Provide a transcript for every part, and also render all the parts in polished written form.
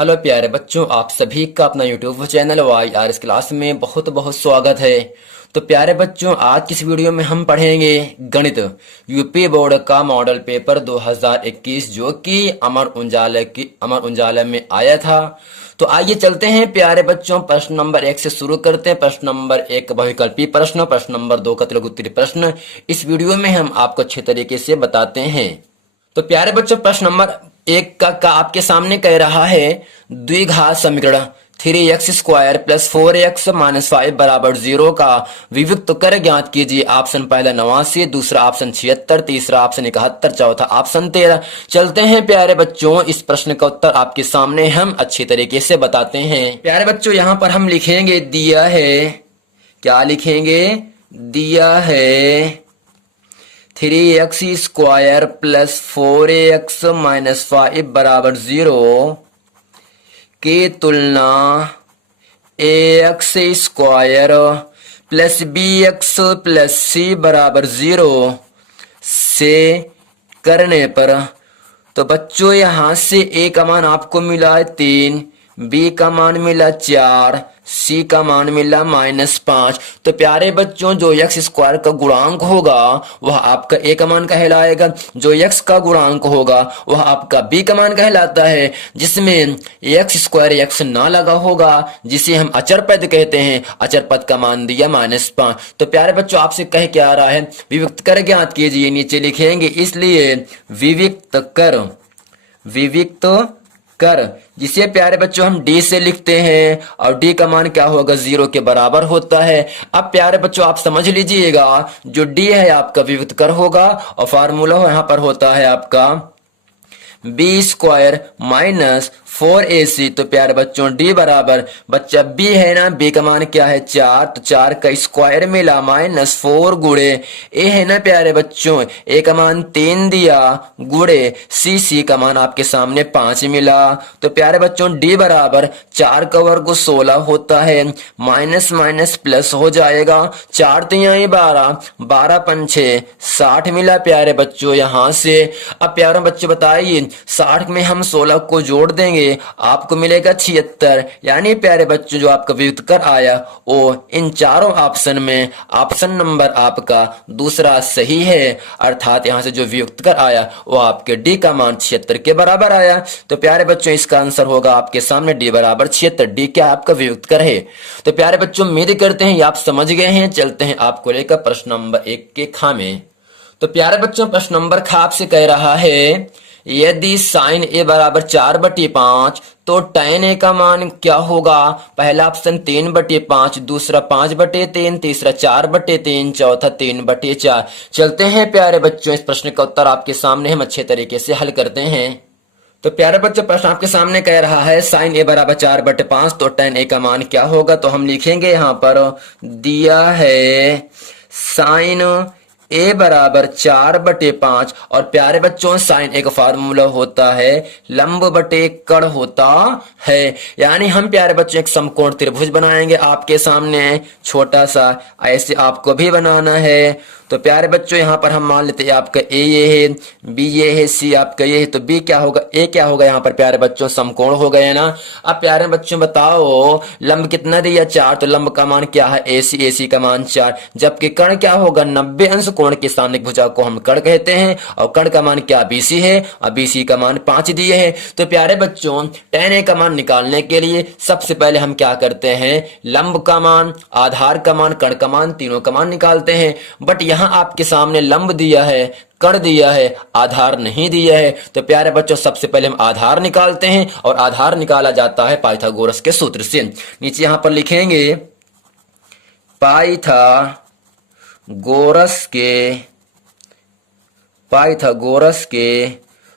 Hello प्यारे बच्चों, आप सभी का अपना यूट्यूब चैनल YRS क्लास में बहुत बहुत स्वागत है। तो प्यारे बच्चों, आज की इस वीडियो में हम पढ़ेंगे गणित यूपी बोर्ड का मॉडल पेपर 2021 जो कि अमर उजाला में आया था। तो आइए चलते हैं प्यारे बच्चों, प्रश्न नंबर 1 से शुरू करते हैं। प्रश्न नंबर 1 बहुविकल्पी प्रश्न, प्रश्न नंबर 2 का उत्तरीय प्रश्न इस वीडियो में हम आपको अच्छे तरीके से बताते हैं। तो प्यारे बच्चों, प्रश्न नंबर 1 का आपके सामने कह रहा है द्विघात समीकरण 3x² प्लस 4x माइनस 5 बराबर 0 का विविक्त कर ज्ञात कीजिए। ऑप्शन पहला 89, दूसरा ऑप्शन 76, तीसरा ऑप्शन 71, चौथा ऑप्शन 13। चलते हैं प्यारे बच्चों, इस प्रश्न का उत्तर आपके सामने हम अच्छी तरीके से बताते हैं। प्यारे बच्चों, यहाँ पर हम लिखेंगे दिया है, क्या लिखेंगे? दिया है 3x² प्लस 4x माइनस 5 बराबर 0 की तुलना ax² plus bx plus c बराबर 0 से करने पर। तो बच्चों, यहां से a का मान आपको मिला है 3, b का मान मिला 4, c का मान मिला -5। तो प्यारे बच्चों, जो x² का गुणांक होगा वह आपका a का मान कहलाएगा, जो x का गुणांक होगा वह आपका b का मान कहलाता है, जिसमें x² x ना लगा होगा, जिसे हम अचर पद कहते हैं। अचर पद का मान दिया -5। तो प्यारे बच्चों, आपसे कह क्या आ रहा है? विविक्त कर ज्ञात कीजिए। नीचे लिखेंगे, इसलिए विविक्त कर, जिसे प्यारे बच्चों हम d से लिखते हैं, और d का मान क्या होगा? 0 के बराबर होता है। अब प्यारे बच्चों, आप समझ लीजिएगा, जो d है आपका विविक्त कर होगा, और फार्मूला यहाँ पर होता है आपका b² माइनस 4ac। तो प्यारे बच्चों, d बराबर, बच्चा b है ना, b का मान क्या है? 4, तो 4 का स्क्वायर मिला -4 गुणे a है ना प्यारे बच्चों, a का मान 3 दिया गुणे c का मान आपके सामने 5 मिला। तो प्यारे बच्चों, d बराबर 4 का वर्ग 16 होता है, माइनस माइनस प्लस हो जाएगा। 4 तो यहाँ 12, 12 पंछे 60 मिला प्यारे बच्चों यहाँ से। अब प्यारे बच्चों बताइए, 60 में हम 16 को जोड़ देंगे, आपको मिलेगा 76। यानी प्यारे बच्चों, जो आपका विविक्त कर आया वो इन चारों ऑप्शन में ऑप्शन नंबर आपका दूसरा सही है। अर्थात यहाँ से जो वियुक्त कर आया वो आपके डी का मान 76 के बराबर आया। तो प्यारे बच्चों, इसका आंसर होगा आपके सामने डी बराबर 76। डी क्या आपका वियुक्त कर है। तो प्यारे बच्चों, उम्मीद करते हैं ये आप समझ गए हैं। चलते हैं आपको लेकर प्रश्न नंबर 1 के खा में। तो प्यारे बच्चों, प्रश्न नंबर खा आपसे कह रहा है यदि साइन a बराबर 4/5 तो tan a का मान क्या होगा? पहला ऑप्शन 3/5, दूसरा 5/3, तीसरा 4/3, चौथा 3/4। चलते हैं प्यारे बच्चों, इस प्रश्न का उत्तर आपके सामने हम अच्छे तरीके से हल करते हैं। तो प्यारे बच्चों, प्रश्न आपके सामने कह रहा है साइन a बराबर 4/5 तो tan a का मान क्या होगा? तो हम लिखेंगे यहाँ पर दिया है साइन a बराबर 4/5, और प्यारे बच्चों, साइन a का फार्मूला होता है लंब बटे कड़ होता है। यानी हम प्यारे बच्चों एक समकोण त्रिभुज बनाएंगे आपके सामने, छोटा सा, ऐसे आपको भी बनाना है। तो प्यारे बच्चों, यहाँ पर हम मान लेते हैं आपका a ये है, b ये है, c आपका ये है, तो b क्या होगा? a क्या होगा? यहाँ पर प्यारे बच्चों समकोण हो गए ना। अब प्यारे बच्चों बताओ, लंब कितना दिया? 4, तो लंब का मान क्या है? ac का मान 4। जबकि कर्ण क्या होगा? 90 अंश कोण के सामने भुजा को हम कर्ण कहते हैं, और कर्ण का मान क्या? BC है, और BC का मान 5 दिए है। तो प्यारे बच्चों, tan a का मान निकालने के लिए सबसे पहले हम क्या करते हैं? लंब का मान, आधार का मान, कर्ण का मान, तीनों का मान निकालते हैं। बट यहाँ आपके सामने लंब दिया है, कर्ण दिया है, आधार नहीं दिया है। तो प्यारे बच्चों, सबसे पहले हम आधार निकालते हैं, और आधार निकाला जाता है पाइथागोरस के सूत्र से। नीचे यहां पर लिखेंगे पाइथागोरस के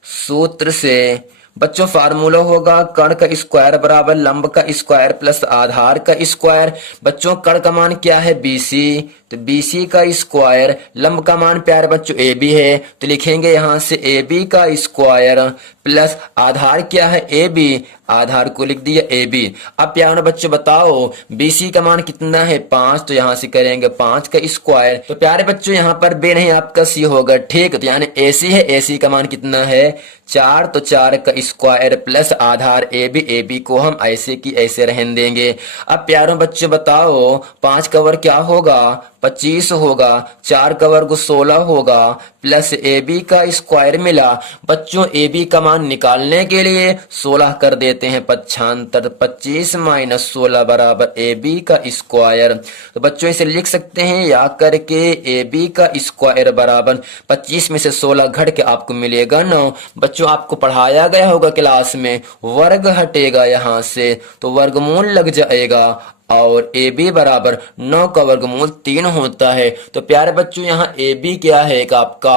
सूत्र से। बच्चों, फार्मूला होगा कर्ण का स्क्वायर बराबर लंब का स्क्वायर प्लस आधार का स्क्वायर। बच्चों, कर्ण का मान क्या है? BC, तो BC का स्क्वायर, लंब का मान प्यारे बच्चों AB है तो लिखेंगे यहां से AB का स्क्वायर प्लस आधार क्या है AB, आधार को लिख दिया AB। अब प्यारे बच्चों बताओ BC का मान कितना है 5, तो यहां से करेंगे 5 का स्क्वायर। तो प्यारे बच्चों यहां पर बे नहीं आपका C होगा, ठीक। तो यानी AC है, AC का मान कितना है 4, तो 4 का स्क्वायर प्लस आधार AB, AB को हम ऐसे की ऐसे रहने देंगे। अब प्यारों बच्चों बताओ 5 का वर्ग क्या होगा 25 होगा, 4 का वर्ग 16 होगा प्लस AB का स्क्वायर मिला। बच्चों AB का मान निकालने के लिए 16 कर देते हैं पक्षांतर, 25 माइनस 16 बराबर AB का स्क्वायर। तो बच्चों इसे लिख सकते हैं या करके AB का स्क्वायर बराबर 25 में से 16 घट के आपको मिलेगा 9। बच्चों आपको पढ़ाया गया होगा क्लास में, वर्ग हटेगा यहां से तो वर्गमूल लग जाएगा और AB बराबर 9 का वर्गमूल 3 होता है। तो प्यारे बच्चों यहाँ AB क्या है, एक आपका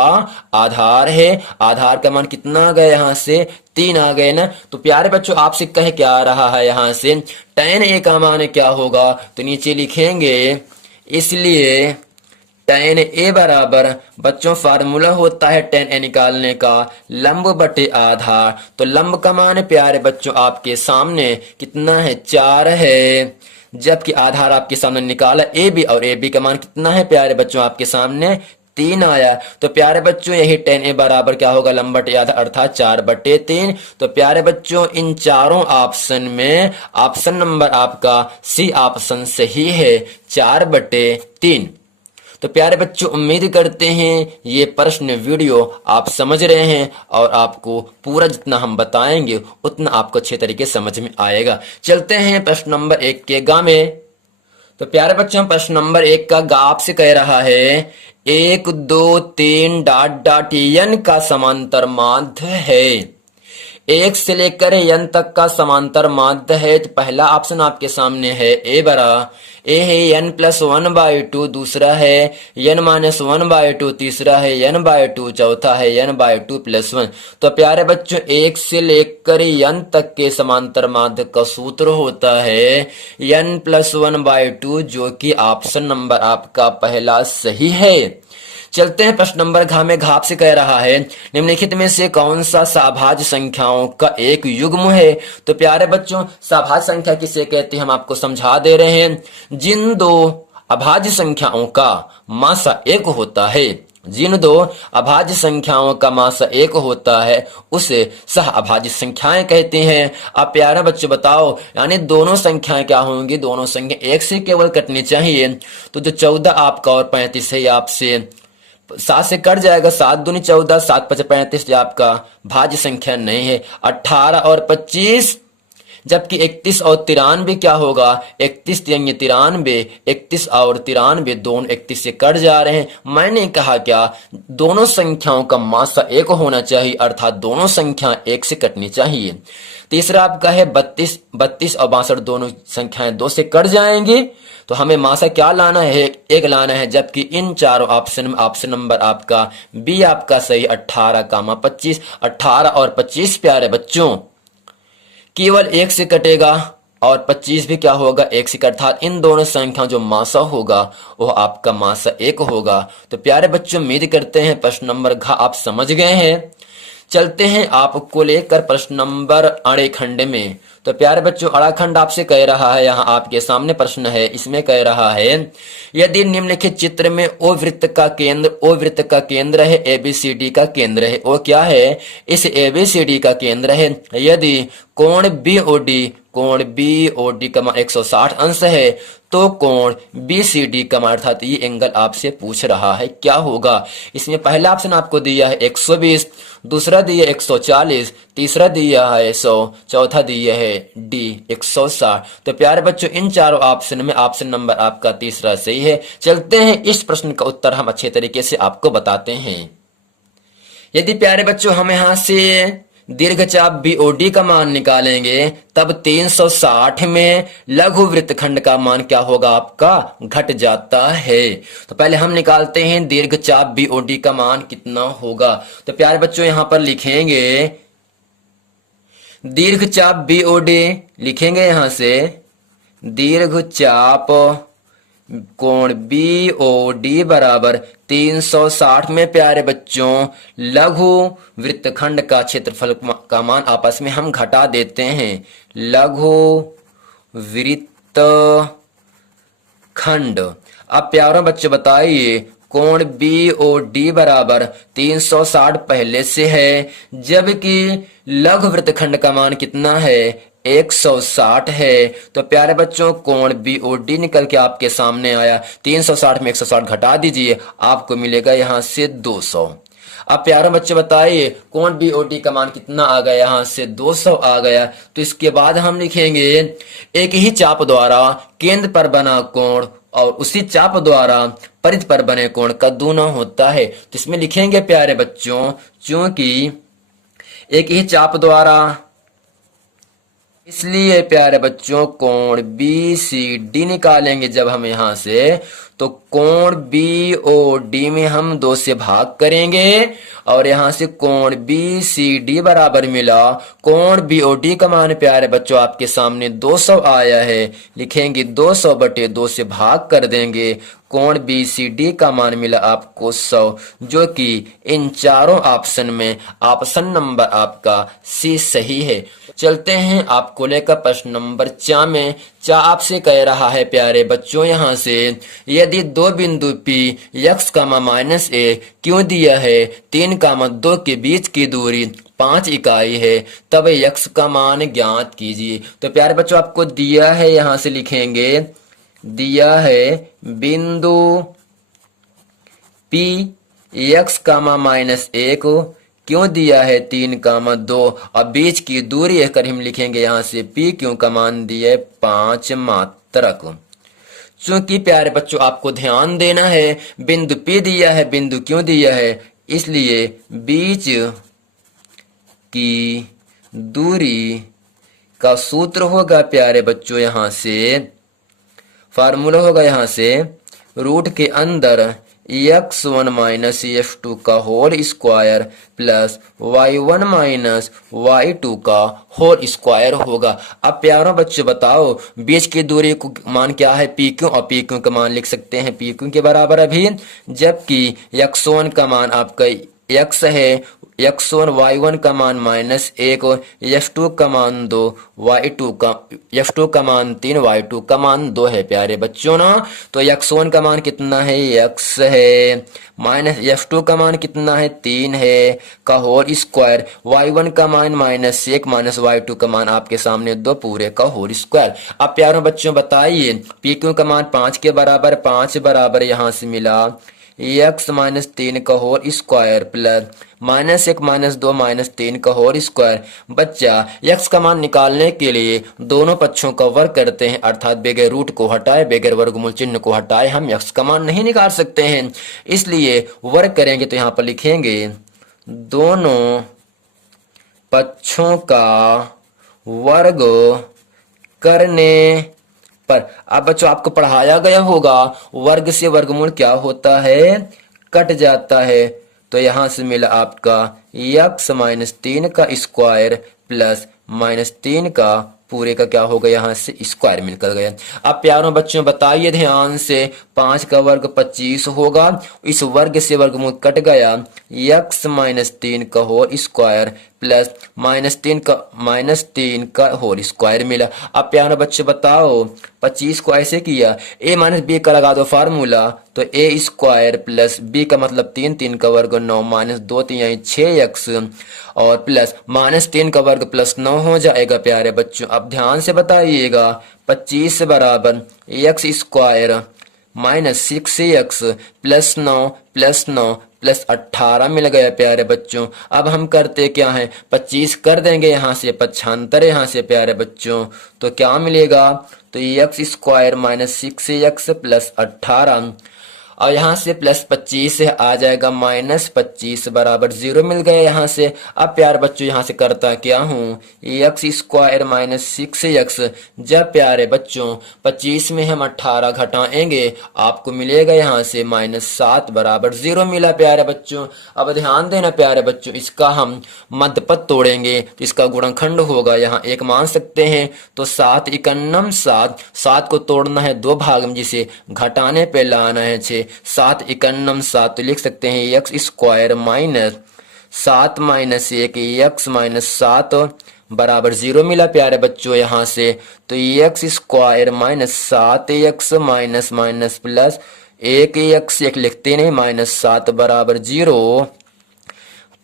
आधार है, आधार का मान कितना आ गया यहाँ से 3 आ गए ना। तो प्यारे बच्चों आपसे कह क्या आ रहा है यहाँ से tan A का मान क्या होगा, तो नीचे लिखेंगे इसलिए tan A बराबर बच्चों फार्मूला होता है tan A निकालने का लंब बटे आधार। तो लंब का मान प्यारे बच्चों आपके सामने कितना है 4 है, जबकि आधार आपके सामने निकाला AB और AB का मान कितना है प्यारे बच्चों आपके सामने 3 आया। तो प्यारे बच्चों यही tan A बराबर क्या होगा लंब बटे आधार अर्थात 4/3। तो प्यारे बच्चों इन चारों ऑप्शन में ऑप्शन नंबर आपका C ऑप्शन सही है 4/3। तो प्यारे बच्चों उम्मीद करते हैं ये प्रश्न वीडियो आप समझ रहे हैं और आपको पूरा जितना हम बताएंगे उतना आपको अच्छे तरीके समझ में आएगा। चलते हैं प्रश्न नंबर 1 के गा में। तो प्यारे बच्चों प्रश्न नंबर 1 का गा आपसे कह रहा है 1 2 3 डॉट डॉट n का समांतर माध्य है। 1 से लेकर n तक का समांतर माध्य है। तो पहला ऑप्शन आपके सामने है A है n+1/2, दूसरा है n-1/2, तीसरा है n/2, चौथा है n/2+1। तो प्यारे बच्चों 1 से लेकर n तक के समांतर माध्य का सूत्र होता है n+1/2, जो कि ऑप्शन नंबर आपका पहला सही है। चलते हैं प्रश्न नंबर घ में। घ से कह रहा है निम्नलिखित में से कौन सा सभाज्य संख्याओं का एक युग्म है। तो प्यारे बच्चों सभाज्य संख्या किसे कहते हैं हम आपको समझा दे रहे हैं। जिन दो अभाज्य संख्याओं का मासा 1 होता है, जिन दो अभाज्य संख्याओं का मासा 1 होता है उसे सह अभाज्य संख्याएं कहते हैं। अब प्यारे बच्चों बताओ यानी दोनों संख्याएं क्या होंगी, दोनों संख्या 1 से केवल कटनी चाहिए। तो जो 14 आपका और 35 है आपसे 7 से कट जाएगा, 7 दूनी 14, 7 पचे 35 आपका भाज्य संख्या नहीं है। 18 और 25, जबकि 31 और 93 क्या होगा 31 तिरंगे 93, 31 और 93 दोनों 31 से कट जा रहे हैं। मैंने कहा क्या दोनों संख्याओं का मासा 1 होना चाहिए अर्थात दोनों संख्या 1 से कटनी चाहिए। तीसरा आपका है 32 और 62 दोनों संख्याएं 2 से कट जाएंगी। तो हमें मासा क्या लाना है 1 लाना है, जबकि इन चारों ऑप्शन में ऑप्शन नंबर आपका बी आपका सही 18, 18 और 25 प्यारे बच्चों केवल 1 से कटेगा और 25 भी क्या होगा 1 से, अर्थात इन दोनों संख्याओं जो मासा होगा वो आपका मासा 1 होगा। तो प्यारे बच्चों उम्मीद करते हैं प्रश्न नंबर घ आप समझ गए हैं। चलते हैं आपको लेकर प्रश्न नंबर अड़े खंड में। तो प्यारे बच्चों अड़ा खंड आपसे कह रहा है, यहाँ आपके सामने प्रश्न है, इसमें कह रहा है यदि निम्नलिखित चित्र में ओ वृत्त का केंद्र है ABCD का केंद्र है। वो क्या है इस ABCD का केंद्र है। यदि कोण BOD का मान 160 अंश है तो कोण BCD का मान अर्थात ये एंगल आपसे पूछ रहा है क्या होगा। इसमें पहला ऑप्शन आपको दिया है 120, दूसरा दिया 140, तीसरा दिया है 100, चौथा दिया है D 160। तो प्यारे बच्चों इन चारों ऑप्शन में ऑप्शन नंबर आपका तीसरा सही है। चलते हैं इस प्रश्न का उत्तर हम अच्छे तरीके से आपको बताते हैं। यदि प्यारे बच्चों हम यहाँ से दीर्घचाप BOD का मान निकालेंगे तब 360 में लघु वृत्तखंड का मान क्या होगा आपका घट जाता है। तो पहले हम निकालते हैं दीर्घचाप BOD का मान कितना होगा। तो प्यारे बच्चों यहां पर लिखेंगे दीर्घचाप BOD, लिखेंगे यहां से दीर्घचाप कोण बी ओ डी बराबर 360 में प्यारे बच्चों लघु वृत्तखंड का क्षेत्रफल का मान आपस में हम घटा देते हैं। लघु वृत्तखंड। अब प्यारे बच्चे बताइए, कोण बी ओ डी बराबर 360 पहले से है, जबकि लघु वृत्तखंड का मान कितना है, 160 है। तो प्यारे बच्चों कोण बी ओ डी निकल के आपके सामने आया। 360 में 160 घटा दीजिए, आपको मिलेगा यहां से 200। अब प्यारे बच्चे बताइए, कोण बी ओ डी का मान कितना आ गया, यहां से 200 आ गया। तो इसके बाद हम लिखेंगे एक ही चाप द्वारा केंद्र पर बना कोण और उसी चाप द्वारा परिधि पर बने कोण का दूना होता है। तो इसमें लिखेंगे प्यारे बच्चों, चूंकि एक ही चाप द्वारा, इसलिए प्यारे बच्चों कोण बी सी डी निकालेंगे जब हम यहां से, तो कोण बी ओ डी में हम 2 से भाग करेंगे और यहां से कोण बी सी डी बराबर मिला। कोण बी ओ डी का मान प्यारे बच्चों आपके सामने 200 आया है। लिखेंगे 200 बटे 2 से भाग कर देंगे। कोण बी सी डी का मान मिला आपको 100, जो कि इन चारों ऑप्शन में ऑप्शन नंबर आपका सी सही है। चलते हैं आपको लेकर प्रश्न नंबर 4 में। 4 आपसे कह रहा है प्यारे बच्चों यहां से, यदि दो बिंदु P x, -a क्यों दिया है 3, 2 के बीच की दूरी 5 इकाई है, तब x का मान ज्ञात कीजिए। तो प्यारे बच्चों आपको दिया है, यहां से लिखेंगे दिया है बिंदु P x, -a को क्यों दिया है 3, 2 और बीच की दूरी कर हम लिखेंगे यहां से P क्यों का मान दिया है 5 मात्रक। चूंकि प्यारे बच्चों आपको ध्यान देना है, बिंदु P दिया है, बिंदु क्यों दिया है, इसलिए बीच की दूरी का सूत्र होगा प्यारे बच्चों, यहां से फार्मूला होगा यहां से रूट के अंदर x1 माइनस x2 का whole square plus y1 minus y2 का होल स्क्वायर होगा। अब प्यारों बच्चों बताओ, बीच की दूरी को मान क्या है पी क्यू, और पी क्यू का मान लिख सकते हैं पी क्यू के बराबर अभी, जबकि x1 का मान आपका x है, x1 y1 का मान -1, x2 का मान 2, x2 का मान 3, y2 का मान 2 है प्यारे बच्चों ना। तो x1 का मान कितना है, x है, माइनस x2 का मान कितना है 3 है का होल स्क्वायर, y1 का मान -1 माइनस y2 का मान आपके सामने 2 पूरे का होल स्क्वायर। अब प्यारे बच्चों बताइए, pq का मान 5 के बराबर, 5 बराबर यहां से मिला x -3 का होल स्क्वायर प्लस -1 -2 -3 का होल स्क्वायर। बच्चा x का मान निकालने के लिए दोनों पक्षों का वर्ग करते हैं, अर्थात बगैर रूट को हटाए, बगैर वर्गमूल चिन्ह को हटाए हम x का मान नहीं निकाल सकते हैं, इसलिए वर्ग करेंगे तो यहाँ पर लिखेंगे दोनों पक्षों का वर्ग करने पर। अब बच्चों आपको पढ़ाया गया होगा वर्ग से वर्गमूल क्या होता है, कट जाता है। तो यहां से मिला आपका x -3 का स्क्वायर प्लस -3 का पूरे का क्या होगा, यहां से स्क्वायर मिलकर गया। अब प्यारों बच्चों बताइए ध्यान से, 5 का वर्ग 25 होगा, इस वर्ग से वर्गमूल कट गया, x -3 का होल स्क्वायर प्लस -3 का होल स्क्वायर मिला। अब प्यारों बच्चों बताओ 25 को ऐसे किया, a - b का लगा दो फार्मूला, तो a स्क्वायर प्लस b का मतलब 3 का वर्ग 9 -2 3 6x और प्लस -3 का वर्ग प्लस 9 हो जाएगा प्यारे बच्चों। अब ध्यान से बताइएगा, 25 बराबर x square -6x plus 9 plus 18 मिल गया प्यारे बच्चों। अब हम करते क्या है, 25 कर देंगे यहाँ से 75 यहाँ से प्यारे बच्चों, तो क्या मिलेगा, तो x स्क्वायर -6x प्लस 18 और यहाँ से +25 से आ जाएगा -25 बराबर 0 मिल गया यहाँ से। अब प्यारे बच्चों यहाँ से करता क्या हूँ, x² - 6x। जब प्यारे बच्चों 25 में हम 18 घटाएंगे आपको मिलेगा यहाँ से -7 बराबर 0 मिला प्यारे बच्चों। अब ध्यान देना प्यारे बच्चों, इसका हम मध्यपद तोड़ेंगे तो इसका गुणनखंड होगा, यहाँ 1 मान सकते हैं। तो 7 × 7, 7 को तोड़ना है 2 भाग में, जिसे घटाने पे लाना है 6। 7 × 7 तो लिख सकते हैं x² - 7 - 1 x - 7 बराबर 0 मिला प्यारे बच्चों यहाँ से। तो x² - 7x minus plus 1x, 1 लिखते नहीं, -7 बराबर 0।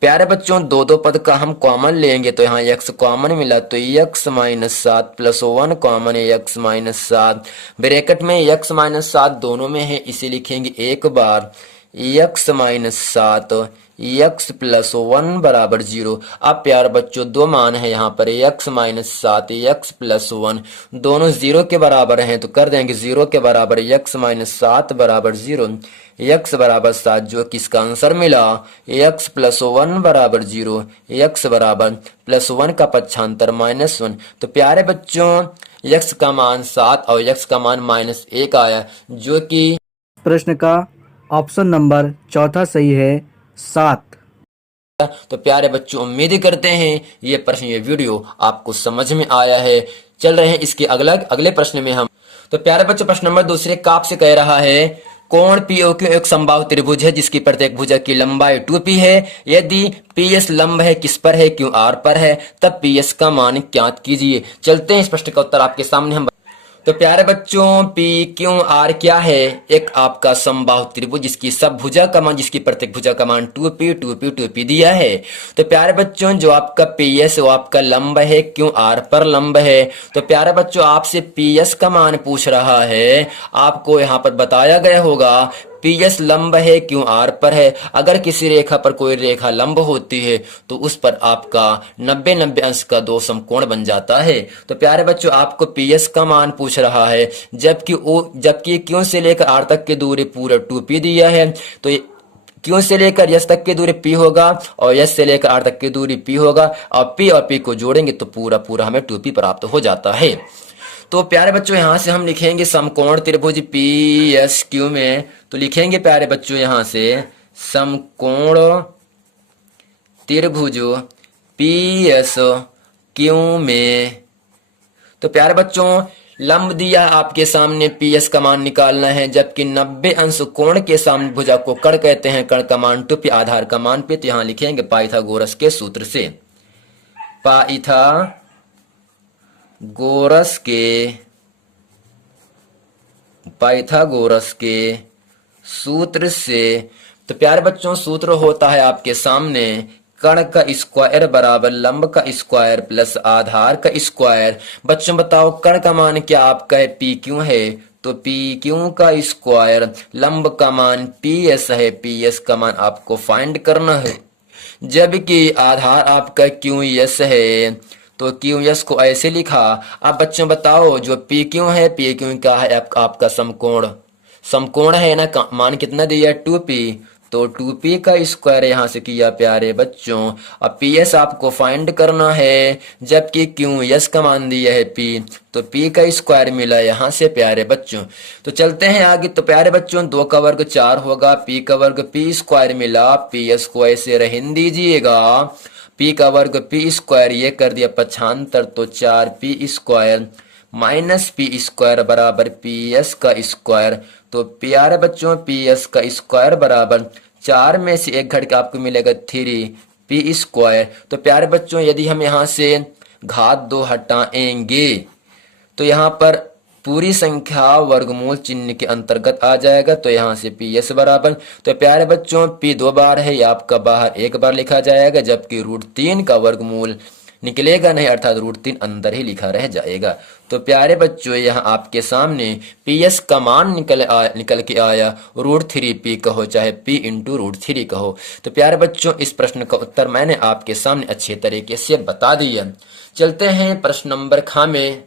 प्यारे बच्चों दो पद का हम कॉमन लेंगे तो यहाँ x कॉमन मिला, तो x - 7 + 1 कॉमन है x - 7। ब्रैकेट में x - 7 दोनों में है, इसे लिखेंगे एक बार x - 7 x + 1 बराबर 0। अब प्यारे बच्चों दो मान है यहाँ पर x - 7 x + 1 दोनों 0 के बराबर हैं, तो कर देंगे 0 के बराबर x - 7 बराबर 0, x बराबर 7 जो किसका आंसर मिला x + 1 बराबर 0, x बराबर +1 का पक्षांतर -1। तो प्यारे बच्चों x का मान 7 और x का मान -1 आया, जो कि प्रश्न का ऑप्शन नंबर चौथा सही है, 7। तो प्यारे बच्चों उम्मीद करते हैं ये प्रश्न, ये वीडियो आपको समझ में आया है। चल रहे हैं इसके अगले प्रश्न में हम। तो प्यारे बच्चों प्रश्न नंबर दूसरे का आपसे कह रहा है, कोण POQ एक समबाहु त्रिभुज है जिसकी प्रत्येक भुजा की लंबाई 2p है। यदि PS लंब है किस पर है, QR पर है, तब PS का मान ज्ञात कीजिए। चलते हैं इस प्रश्न का उत्तर आपके सामने हम। तो प्यारे बच्चों PQR क्या है, एक आपका समबाहु त्रिभुज जिसकी सब भुजा का मान, जिसकी प्रत्येक भुजा का मान 2p दिया है। तो प्यारे बच्चों जो आपका PS वो आपका लंब है, QR पर लंब है। तो प्यारे बच्चों आपसे PS का मान पूछ रहा है, आपको यहाँ पर बताया गया होगा PS लंब है, QR पर है। अगर किसी रेखा पर कोई रेखा लंब होती है तो उस पर आपका 90 अंश का 2 समकोण बन जाता है। तो प्यारे बच्चों आपको PS का मान पूछ रहा है, जबकि Q से लेकर R तक की दूरी पूरा 2p दिया है। तो Q से लेकर S तक की दूरी P होगा और S से लेकर R तक की दूरी P होगा, और P को जोड़ेंगे तो पूरा हमें 2p प्राप्त हो जाता है। तो प्यारे बच्चों यहाँ से हम लिखेंगे समकोण त्रिभुज PSQ में, तो लिखेंगे प्यारे बच्चों यहाँ से समकोण त्रिभुज PSQ में। तो प्यारे बच्चों लंब दिया आपके सामने, PS का मान निकालना है, जबकि 90 अंश कोण के सामने भुजा को कर्ण कहते हैं, कर्ण का मान 2p, आधार का मान p। तो यहाँ लिखेंगे पाइथागोरस के सूत्र से, पाइथागोरस के सूत्र से। तो प्यारे बच्चों सूत्र होता है आपके सामने, कर्ण का स्क्वायर बराबर लंब का स्क्वायर प्लस आधार का स्क्वायर। बच्चों बताओ कर्ण का मान क्या आपका है, PQ है, तो PQ का स्क्वायर, लंब का मान PS है, PS का मान आपको फाइंड करना है, जबकि आधार आपका QS है, तो QS को ऐसे लिखा। अब बच्चों बताओ जो PQ है, PQ का है आपका समकोण है ना, मान कितना दिया 2p, तो 2p का स्क्वायर यहाँ से किया प्यारे बच्चों। अब PS आपको फाइंड करना है, जबकि QS का मान दिया है p, तो p का स्क्वायर मिला यहाँ से प्यारे बच्चों। तो चलते हैं आगे। तो प्यारे बच्चों 2 का वर्ग 4 होगा, p का वर्ग p स्क्वायर मिला, PS को ऐसे रहने दीजिएगा, p का वर्ग p स्क्वायर, ये कर दिया पक्षांतर, तो 4p square minus p square बराबर PS का स्क्वायर। तो प्यारे बच्चों PS का स्क्वायर बराबर 4 में से 1 घट के आपको मिलेगा 3p स्क्वायर। तो प्यारे बच्चों यदि हम यहाँ से घात 2 हटाएंगे तो यहाँ पर पूरी संख्या वर्गमूल चिन्ह के अंतर्गत आ जाएगा, तो यहाँ से PS बराबर, तो प्यारे बच्चों p 2 बार है, ये आपका बाहर 1 बार लिखा जाएगा, जबकि √3 का वर्गमूल निकलेगा नहीं, अर्थात √3 अंदर ही लिखा रह जाएगा। तो प्यारे बच्चों यहाँ आपके सामने PS का मान निकल के आया, √3p कहो चाहे p × √3 कहो। तो प्यारे बच्चों इस प्रश्न का उत्तर मैंने आपके सामने अच्छे तरीके से बता दिया। चलते हैं प्रश्न नंबर 5 में।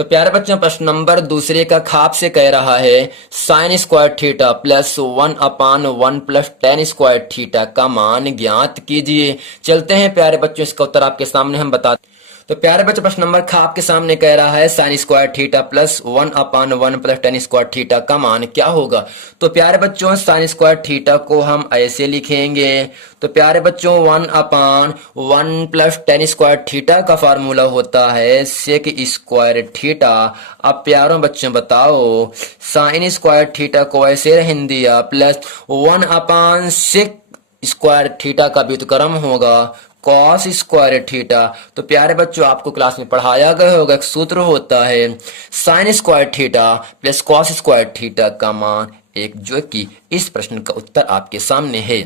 तो प्यारे बच्चों प्रश्न नंबर दूसरे का खाप से कह रहा है sine square theta plus 1/1 plus ten square theta का मान ज्ञात कीजिए। चलते हैं प्यारे बच्चों, इसका उत्तर आपके सामने हम बताते। तो प्यारे बच्चों प्रश्न नंबर खाप के सामने कह रहा है sine square theta plus 1/1 plus ten square theta का मान क्या होगा। तो प्यारे बच्चों साइन स्क्वायर थीटा को हम ऐसे लिखेंगे। तो प्यारे बच्चों 1/1 प्लस टेन स्क्वायर थीटा का फार्मूला होता है सेक स्क्वायर थीटा। अब प्यारों बच्चों बताओ साइन स्क्वायर थीटा को ऐसे रहने दिया प्लस 1/सेक स्क्वायर थीटा का व्युत्क्रम होगा कॉस स्क्वायर थीटा। तो प्यारे बच्चों आपको क्लास में पढ़ाया गया होगा, एक सूत्र होता है sine square theta plus cos square theta का मान एक, जो कि इस प्रश्न का उत्तर आपके सामने है।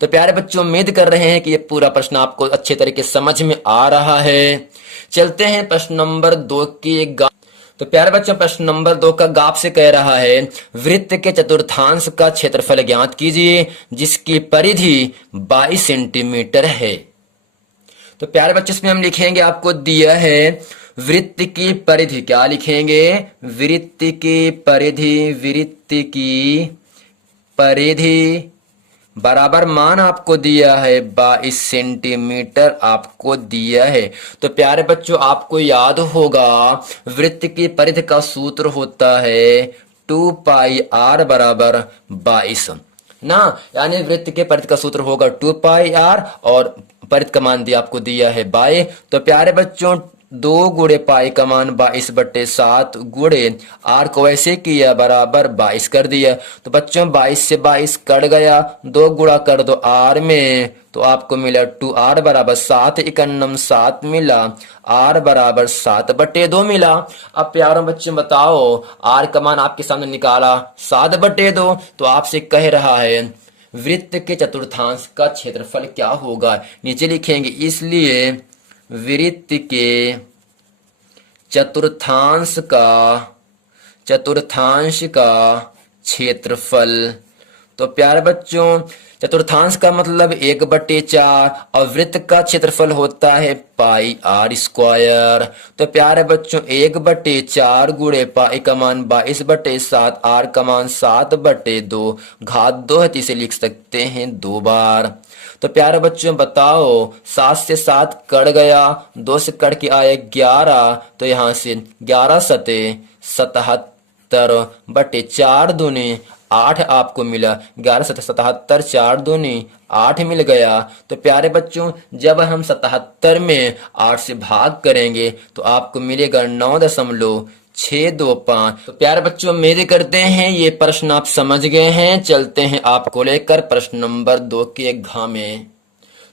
तो प्यारे बच्चों उम्मीद कर रहे हैं कि ये पूरा प्रश्न आपको अच्छे तरीके से समझ में आ रहा है। चलते हैं प्रश्न नंबर 2 की एक। तो प्यारे बच्चों प्रश्न नंबर 2 का गाप से कह रहा है वृत्त के चतुर्थांश का क्षेत्रफल ज्ञात कीजिए जिसकी परिधि 22 सेंटीमीटर है। तो प्यारे बच्चों इसमें हम लिखेंगे, आपको दिया है वृत्त की परिधि, क्या लिखेंगे वृत्त की परिधि, वृत्त की परिधि बराबर मान आपको दिया है 22 सेंटीमीटर आपको दिया है। तो प्यारे बच्चों आपको याद होगा वृत्त की परिधि का सूत्र होता है 2πr बराबर 22 ना, यानी वृत्त के परिधि का सूत्र होगा 2πr और परिधि का मान दिया आपको दिया है 22। तो प्यारे बच्चों 2 गुणे पाई का मान 22/7 गुणे आर को ऐसे किया बराबर 22 कर दिया। तो बच्चों 22 से 22 कट गया, 2 गुणा कर दो आर में तो आपको मिला 2r बराबर 7 इकन्नम 7 मिला, r बराबर 7/2 मिला। अब प्यारों बच्चों बताओ r का मान आपके सामने निकाला 7/2। तो आपसे कह रहा है वृत्त के चतुर्थांश का क्षेत्रफल क्या होगा, नीचे लिखेंगे इसलिए वृत्त के चतुर्थांश का क्षेत्रफल। तो प्यारे बच्चों चतुर्थांश का मतलब 1/4 और वृत्त का क्षेत्रफल होता है पाई आर स्क्वायर। तो प्यारे बच्चों 1/4 गुणे पाई का मान 22/7, आर का मान 7/2, घात 2 है तो इसे लिख सकते हैं 2 बार। तो प्यारे बच्चों बताओ 7 से 7 कट गया, 2 से कट के आए 11, तो यहाँ से 11 सते 77/4 दूनी 8 आपको मिला, 11 सते 77, 4 दूनी 8 मिल गया। तो प्यारे बच्चों जब हम 77 में 8 से भाग करेंगे तो आपको मिलेगा 9.625। तो प्यारे बच्चों उम्मीद करते हैं ये प्रश्न आप समझ गए हैं। चलते हैं आपको लेकर प्रश्न नंबर 2 के घा में।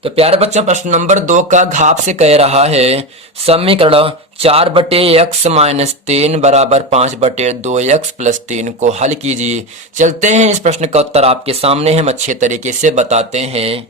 तो प्यारे बच्चों प्रश्न नंबर 2 का घाप से कह रहा है समीकरण 4/x-3 बराबर 5/2x+3 को हल कीजिए। चलते हैं इस प्रश्न का उत्तर आपके सामने हम अच्छे तरीके से बताते हैं।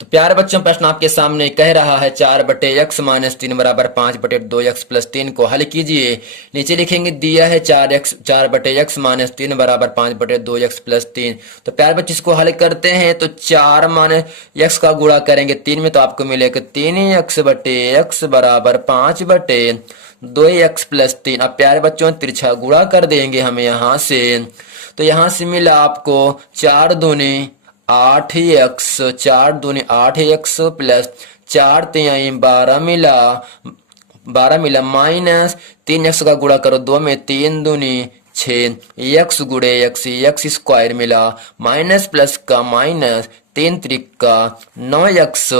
तो प्यारे बच्चों प्रश्न आपके सामने कह रहा है 4/x-3 बराबर 5/2x+3 को हल कीजिए। नीचे लिखेंगे दिया है 4/x-3 बराबर 5/2x+3। तो प्यारे बच्चों इसको हल करते हैं तो 4 माने x का गुणा करेंगे 3 में तो आपको मिलेगा 3x/x बराबर 5/2x+3। अब प्यारे बच्चों तिरछा गुणा कर देंगे हम यहाँ से, तो यहाँ से मिला आपको 4 दूनी 8x, 4 दूनी 8x प्लस 4 तिहाई 12 मिला माइनस 3x का गुणा करो 2 में 3 दूनी 6 x गुणे x स्क्वायर मिला माइनस प्लस का माइनस 3 त्रिका 9x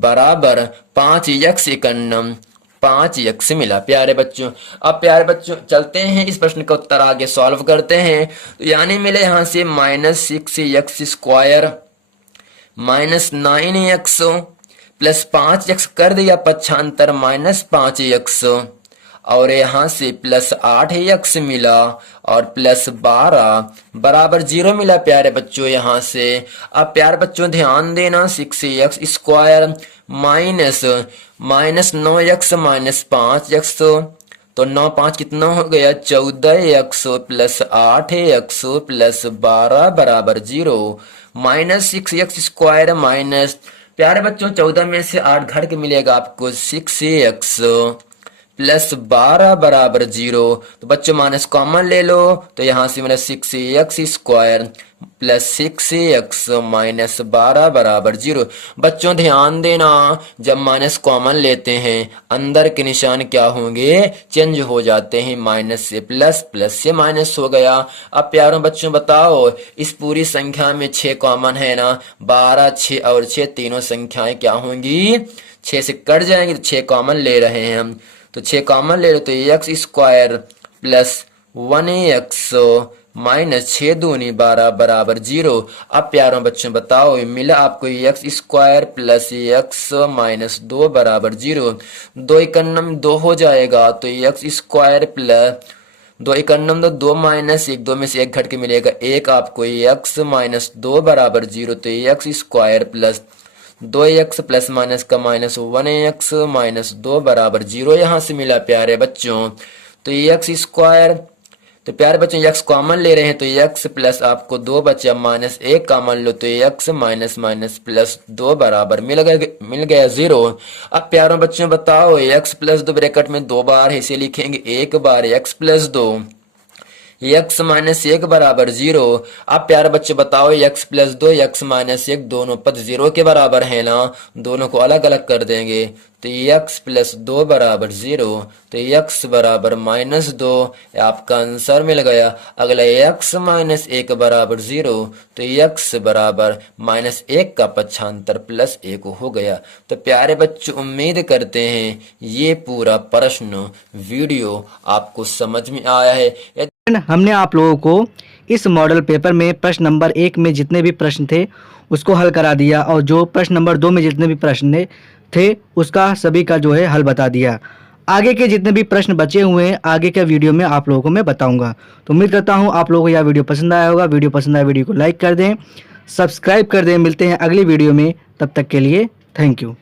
बराबर 5x इकन्नम 5x मिला प्यारे बच्चों। अब प्यारे बच्चों चलते हैं इस प्रश्न का उत्तर आगे सॉल्व करते हैं। तो यानी मिले यहाँ से -6x square minus 9x plus 5x कर दिया पक्षांतर -5x और यहाँ से प्लस 8x मिला और प्लस 12 बराबर 0 मिला प्यारे बच्चों यहाँ से। अब प्यारे बच्चों ध्यान देना 6x square minus 9x minus 5x, तो 9 5 कितना हो गया 14x प्लस 8x प्लस 12 बराबर 0 माइनस 6x स्क्वायर माइनस प्यारे बच्चों 14 में से 8 घट के मिलेगा आपको 6x प्लस 12 बराबर 0। तो बच्चों माइनस कॉमन ले लो, तो यहाँ से मेरा 6x square plus 6x minus 12 बराबर 0। बच्चों ध्यान देना, जब माइनस कॉमन लेते हैं अंदर के निशान क्या होंगे, चेंज हो जाते हैं, माइनस से प्लस, प्लस से माइनस हो गया। अब प्यारों बच्चों बताओ, इस पूरी संख्या में 6 कॉमन है ना, 12, 6 और 6 तीनों संख्याएं क्या होंगी, 6 से कट जाएंगी, तो 6 कॉमन ले रहे हैं हम, तो 6 कॉमन ले लो तो x square plus 1x minus 6 दूनी 12 बराबर 0। अब प्यारों बच्चों बताओ, मिला आपको x square plus x minus 2 बराबर 0। 2 इकन्नम 2 हो जाएगा, तो एक्स स्क्वायर प्लस 2 इकन्नम 2 माइनस 1, 2 में से 1 घट के मिलेगा 1, आपको एक्स माइनस 2 बराबर 0। तो x square plus 2x plus minus का माइनस 1x माइनस 2 बराबर 0 यहाँ से मिला प्यारे बच्चों। तो एक्स स्क्वायर, तो प्यारे बच्चों x कॉमन ले रहे हैं, तो x प्लस आपको 2 बचा माइनस 1 कॉमन लो, तो x माइनस माइनस प्लस 2 बराबर मिल गया 0। अब प्यारों बच्चों बताओ, x प्लस 2 ब्रैकेट में 2 बार है, इसे लिखेंगे 1 बार x प्लस 2, x माइनस 1 बराबर 0। अब प्यारे बच्चे बताओ, x प्लस 2 x माइनस 1 दोनों पद 0 के बराबर है ना, दोनों को अलग अलग कर देंगे, तो x प्लस 2 बराबर 0, तो x बराबर माइनस 2, आपका आंसर मिल गया। अगला x माइनस 1 बराबर 0, तो x बराबर माइनस 1 का पक्षांतर प्लस 1 हो गया। तो प्यारे बच्चों उम्मीद करते हैं ये पूरा प्रश्न वीडियो आपको समझ में आया है। हमने आप लोगों को इस मॉडल पेपर में प्रश्न नंबर 1 में जितने भी प्रश्न थे उसको हल करा दिया, और जो प्रश्न नंबर 2 में जितने भी प्रश्न थे उसका सभी का जो है हल बता दिया। आगे के जितने भी प्रश्न बचे हुए हैं आगे के वीडियो में आप लोगों को मैं बताऊंगा। तो उम्मीद करता हूं आप लोगों को यह वीडियो पसंद आया होगा। वीडियो पसंद आया वीडियो को लाइक कर दें, सब्सक्राइब कर दें। मिलते हैं अगली वीडियो में, तब तक के लिए थैंक यू।